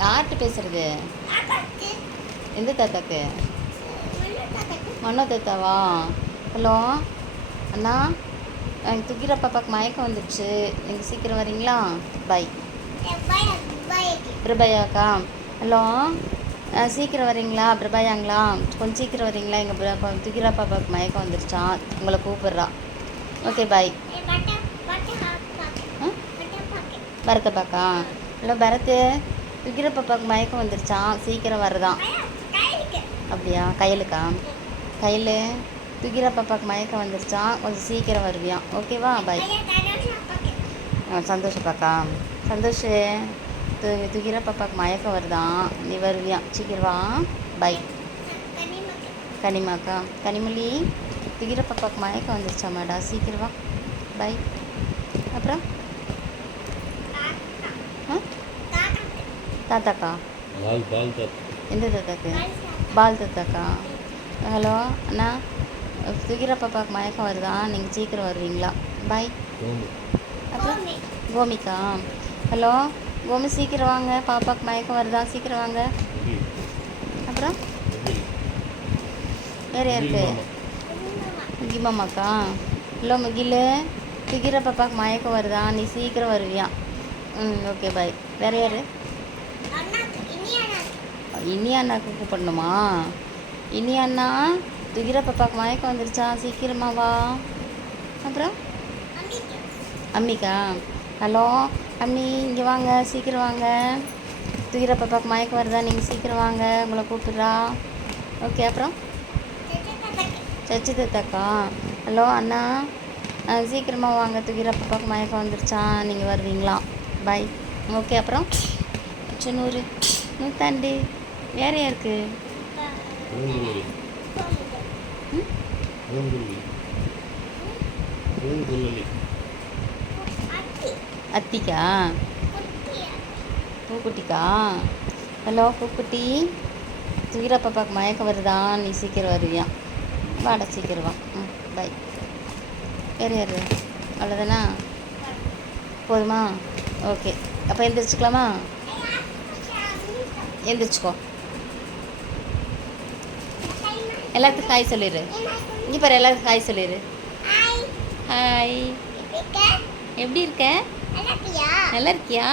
யார்கிட்ட பேசுறது? எந்த தாத்தாக்கு? மன்னோ தாத்தாவா? ஹலோ அண்ணா, எனக்கு துக்கிர பாப்பாக்கு மயக்கம் வந்துடுச்சு, நீங்கள் சீக்கிரம் வரீங்களா? பாய். பிரபயாக்கா? ஹலோ, சீக்கிரம் வரீங்களா? பிரபாயாங்களா? கொஞ்சம் சீக்கிரம் வரீங்களா? எங்கள் துக்கிரா பாப்பாவுக்கு மயக்கம் வந்துருச்சா, உங்களை கூப்பிட்றா. Okay bye. பரத்தை பாக்கா? ஹலோ பரத்து, துக்கிர பாப்பாவுக்கு மயக்கம் வந்துருச்சான், சீக்கிரம் வர்றதான். அப்படியா? கையலுக்கா? கையில் துக்கிர பாப்பாவுக்கு மயக்கம் வந்துருச்சான், கொஞ்சம் சீக்கிரம் வருவியான். ஓகேவா? பாய். சந்தோஷ பாக்கா? சந்தோஷ், துக்கிர பாப்பாவுக்கு மயக்கம் வருதான், நீ வருவியான், சீக்கிரம் வா. பாய். கனிமாக்கா? கனிமொழி, துக்கிர பாப்பாவுக்கு மயக்கம் வந்துருச்சாமாடா, சீக்கிரம் வா. பாய். அப்புறம் தாத்தாக்கா? எந்த தாத்தாக்கு? பால் தாத்தாக்கா? ஹலோ அண்ணா, துக்கிர பாப்பாவுக்கு மயக்கம் வருதா, நீங்கள் சீக்கிரம் வருவீங்களா? பாய். அப்புறம் கோமிக்கா? ஹலோ கோமி, சீக்கிரம் வாங்க, பாப்பாவுக்கு மயக்கம் வருதா, சீக்கிரம் வாங்க. அப்புறம் வேறு யாருக்கு? முகிமாமாக்கா? ஹலோ முகில், துக்கிர பாப்பாவுக்கு மயக்கம் வருதா, நீ சீக்கிரம் வருவியா? Okay bye. வேறு யார்? இனி அண்ணாக்கு கூப்பிடணுமா? இனி அண்ணா, துக்கிர பாப்பாவுக்கு மயக்கம் வந்துருச்சா, சீக்கிரமா வா. அப்புறம் அம்மிக்கா? ஹலோ அம்மி, இங்கே வாங்க, சீக்கிரம் வாங்க, துக்கிர பாப்பாவுக்கு மயக்கம் வருதா, நீங்கள் சீக்கிரம் வாங்க, உங்களை கூப்பிட்றா. ஓகே. அப்புறம் சச்சி தாத்தாக்கா? ஹலோ அண்ணா, சீக்கிரமாக வாங்க, துக்கிர பாப்பாவுக்கு மயக்கம் வந்துருச்சா, நீங்கள் வருவீங்களா? பாய். ஓகே. அப்புறம் நூறு நூற்றாண்டு வேறு யாருக்கு? அத்திக்கா? பூக்குட்டிக்கா? ஹலோ பூக்குட்டி, துக்கிர பாப்பாவுக்கு மயக்கம் வருதா, நீ சீக்கிரம் வருவியா? வாடா, சீக்கிரம் வா. பாய். வேறு யார்? அவ்வளோதானா? போதுமா? ஓகே. அப்போ எந்திரிச்சிக்கலாமா? எந்திரிச்சிக்கோ. எல்லாத்துக்கும் ஹாய் சொல்லிடு. இங்கே பாரு, எல்லாத்துக்கும் ஹாய் சொல்லிடு. ஹாய். எப்படி இருக்க? நல்லா இருக்கியா?